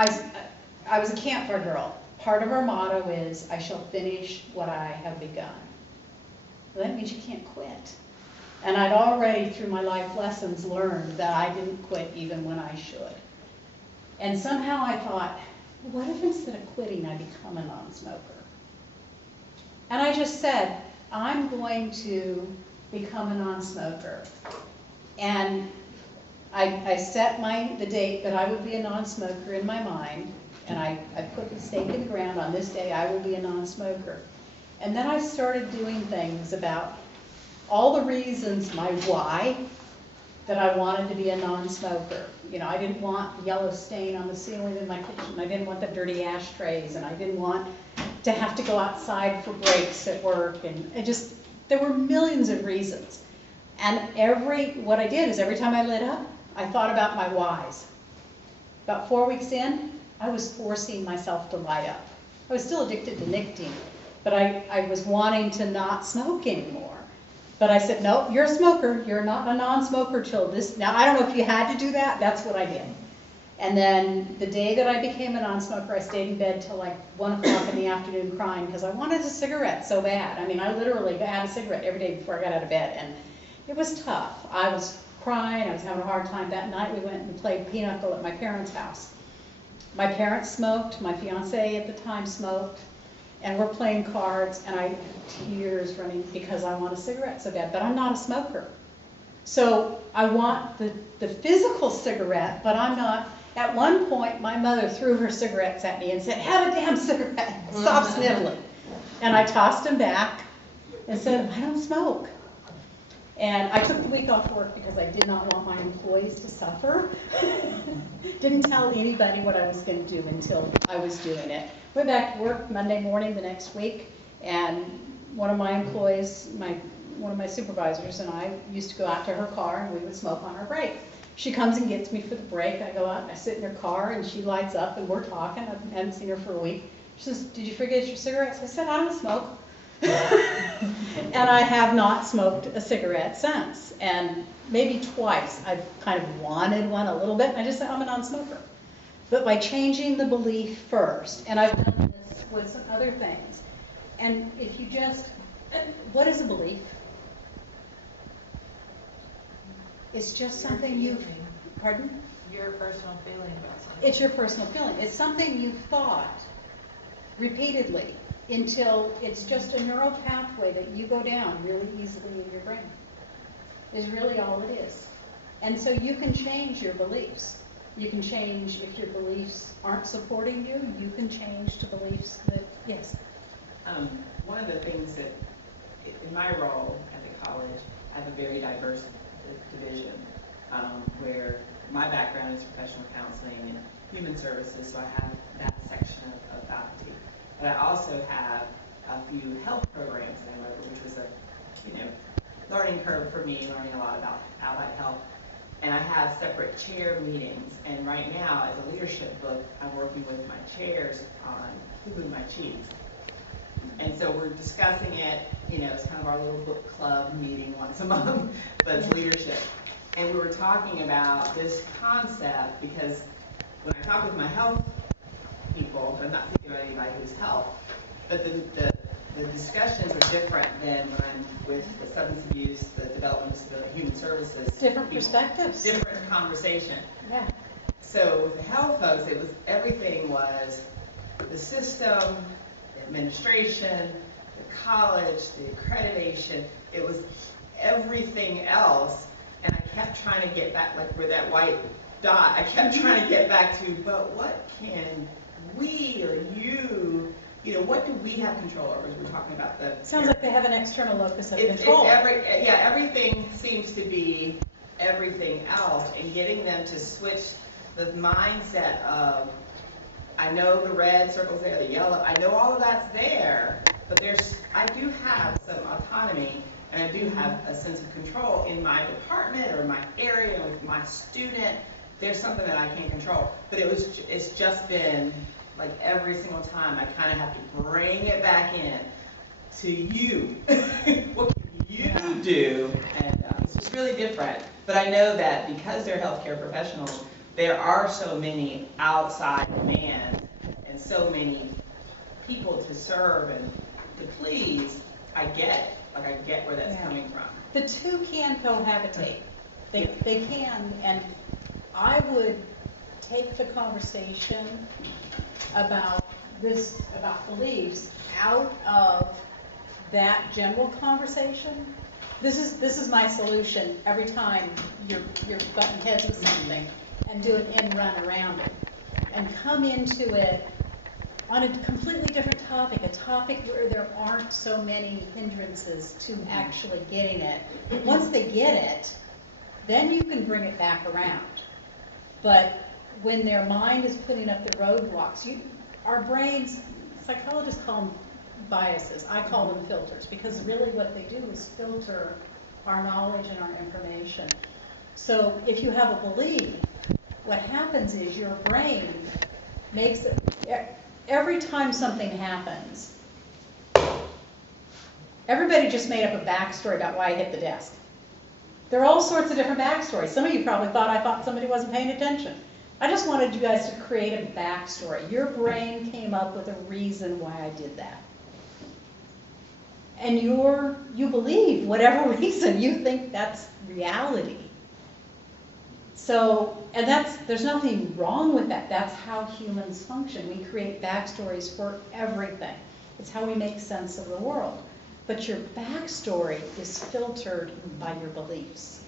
I was a campfire girl. Part of our motto is, I shall finish what I have begun. Well, that means you can't quit. And I'd already, through my life lessons, learned that I didn't quit even when I should. And somehow I thought, what if instead of quitting, I become a non-smoker? And I just said, I'm going to become a non-smoker. And I set the date that I would be a non-smoker in my mind, and I put the stake in the ground, on this day I will be a non-smoker. And then I started doing things about all the reasons, my why, that I wanted to be a non-smoker. You know, I didn't want the yellow stain on the ceiling in my kitchen, I didn't want the dirty ashtrays, and I didn't want to have to go outside for breaks at work, and there were millions of reasons. And what I did is every time I lit up, I thought about my whys. About 4 weeks in, I was forcing myself to light up. I was still addicted to nicotine, but I was wanting to not smoke anymore. But I said, no, you're a smoker. You're not a non-smoker till this. Now, I don't know if you had to do that. That's what I did. And then the day that I became a non-smoker, I stayed in bed till like 1 o'clock in the afternoon crying because I wanted a cigarette so bad. I mean, I literally had a cigarette every day before I got out of bed. And it was tough. I was crying. I was having a hard time. That night we went and played pinochle at my parents' house. My parents smoked. My fiance at the time smoked. And we're playing cards, and I have tears running because I want a cigarette so bad, but I'm not a smoker. So I want the physical cigarette, but I'm not. At one point, my mother threw her cigarettes at me and said, have a damn cigarette, stop sniveling. And I tossed them back and said, I don't smoke. And I took the week off work because I did not want my employees to suffer. Didn't tell anybody what I was going to do until I was doing it. Went back to work Monday morning the next week, and one of my employees, one of my supervisors and I used to go out to her car and we would smoke on our break. She comes and gets me for the break. I go out and I sit in her car and she lights up and we're talking. I haven't seen her for a week. She says, did you forget your cigarettes? I said, I don't smoke. And I have not smoked a cigarette since. And maybe twice I've kind of wanted one a little bit, and I just said I'm a non-smoker. But by changing the belief first, and I've done this with some other things, and if you just, what is a belief? It's just something you've, pardon? Your personal feeling about something. It's your personal feeling. It's something you've thought repeatedly until it's just a neural pathway that you go down really easily in your brain, is really all it is. And so you can change your beliefs. You can change, if your beliefs aren't supporting you, you can change to beliefs that, yes? One of the things that, in my role at the college, I have a very diverse division where my background is professional counseling and human services, so I have that section of faculty. But I also have a few health programs that I wrote, which was a learning curve for me, learning a lot about allied health. And I have separate chair meetings. And right now, as a leadership book, I'm working with my chairs on Who My Cheeks. And so we're discussing it, it's kind of our little book club meeting once a month, but it's leadership. And we were talking about this concept because when I talk with my health people, I'm not thinking about anybody who's health, but the discussions are different than when I'm with the substance abuse, the development disability, human services. Different people. perspectives. Different conversation. Yeah. So with the health folks, everything was the system, the administration, the college, the accreditation. It was everything else, and I kept trying to get back, like where that white dot, I kept trying to get back to, but what can we or you, what do we have control over? As we're talking about the Sounds like they have an external locus of control. Everything seems to be everything else, and getting them to switch the mindset of, I know the red circle's there, the yellow, I know all of that's there, but I do have some autonomy, and I do have a sense of control in my department or my area with my student. There's something that I can't control, but it's just been like every single time I kind of have to bring it back in to you. What can you do? And it's just really different. But I know that because they're healthcare professionals, there are so many outside demands and so many people to serve and to please, I get it. Like, I get where that's Yeah. coming from. The two can cohabitate. They can, and I would take the conversation about beliefs out of that general conversation. This is my solution every time you're butting heads with something, and do an end run around it. And come into it on a completely different topic, a topic where there aren't so many hindrances to actually getting it. Once they get it, then you can bring it back around. But when their mind is putting up the roadblocks, our brains, psychologists call them biases, I call them filters, because really what they do is filter our knowledge and our information. So if you have a belief, what happens is your brain makes it, every time something happens, everybody just made up a backstory about why I hit the desk. There are all sorts of different backstories. Some of you probably thought I thought somebody wasn't paying attention. I just wanted you guys to create a backstory. Your brain came up with a reason why I did that. And you believe whatever reason, you think that's reality. So, and there's nothing wrong with that. That's how humans function. We create backstories for everything. It's how we make sense of the world. But your backstory is filtered by your beliefs.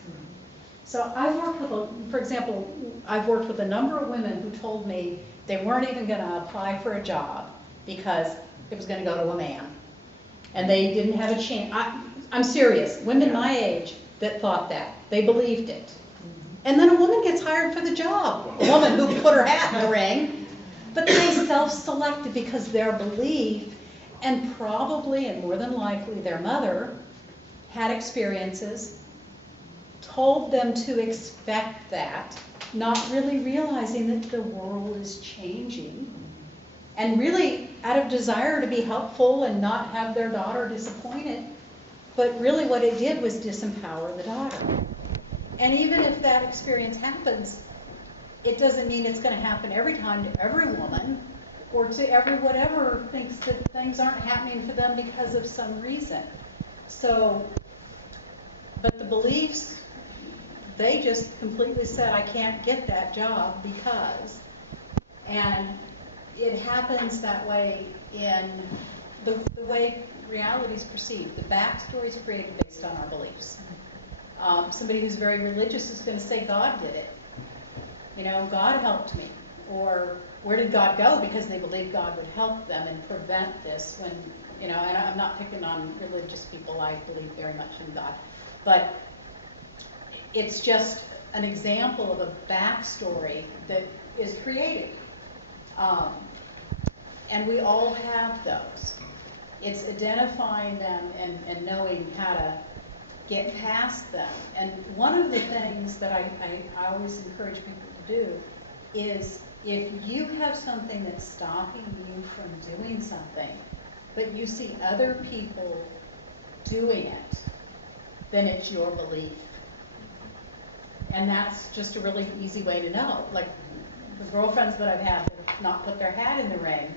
So I've worked with, for example, I've worked with a number of women who told me they weren't even going to apply for a job because it was going to go to a man. And they didn't have a chance. I'm serious. Women my age that thought that. They believed it. And then a woman gets hired for the job. A woman who put her hat in the ring. But they self-selected because their belief, and probably and more than likely their mother, had experiences, told them to expect that, not really realizing that the world is changing. And really out of desire to be helpful and not have their daughter disappointed. But really what it did was disempower the daughter. And even if that experience happens, it doesn't mean it's going to happen every time to every woman or to every whatever thinks that things aren't happening for them because of some reason. So, but the beliefs, they just completely said, I can't get that job because, and it happens that way in the way reality is perceived. The backstory is created based on our beliefs. Somebody who's very religious is going to say God did it. You know, God helped me. Or where did God go? Because they believe God would help them and prevent this when, you know, and I'm not picking on religious people. I believe very much in God. But it's just an example of a backstory that is created. And we all have those. It's identifying them and knowing how to get past them. And one of the things that I always encourage people to do is if you have something that's stopping you from doing something, but you see other people doing it, then it's your belief. And that's just a really easy way to know. Like the girlfriends that I've had that have not put their hat in the ring,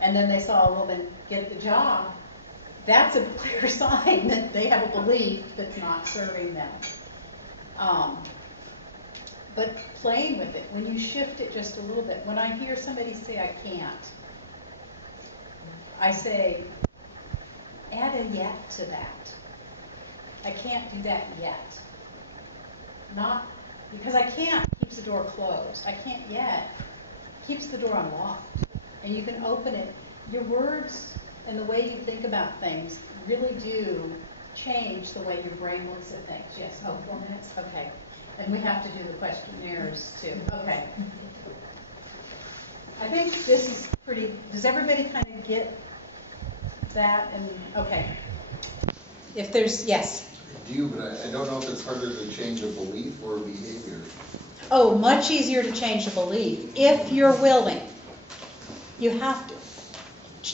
and then they saw a woman get the job, that's a clear sign that they have a belief that's not serving them. But playing with it, when you shift it just a little bit, when I hear somebody say, I can't, I say, add a yet to that. I can't do that yet. Not, because I can't keeps the door closed. I can't yet keeps the door unlocked. And you can open it. Your words and the way you think about things really do change the way your brain looks at things. Yes, 4 minutes? Okay. And we have to do the questionnaires too. Okay. I think this is pretty, does everybody kind of get that? And okay. If there's, yes. I do, but I don't know if it's harder to change a belief or a behavior. Oh, much easier to change a belief if you're willing. You have to.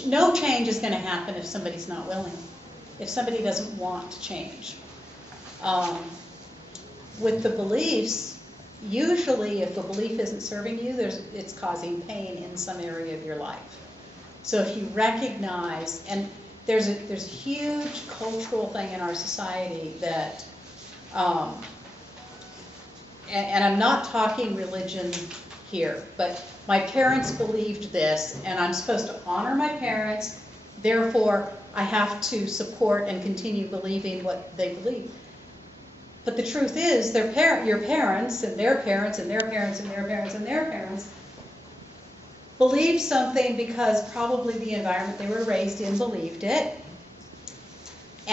No change is going to happen if somebody's not willing, if somebody doesn't want to change. With the beliefs, usually if a belief isn't serving you, it's causing pain in some area of your life. So if you recognize, and there's a huge cultural thing in our society that, and I'm not talking religion here, but my parents believed this, and I'm supposed to honor my parents, therefore I have to support and continue believing what they believe. But the truth is, your parents and their parents and their parents and their parents and their parents believed something because probably the environment they were raised in believed it,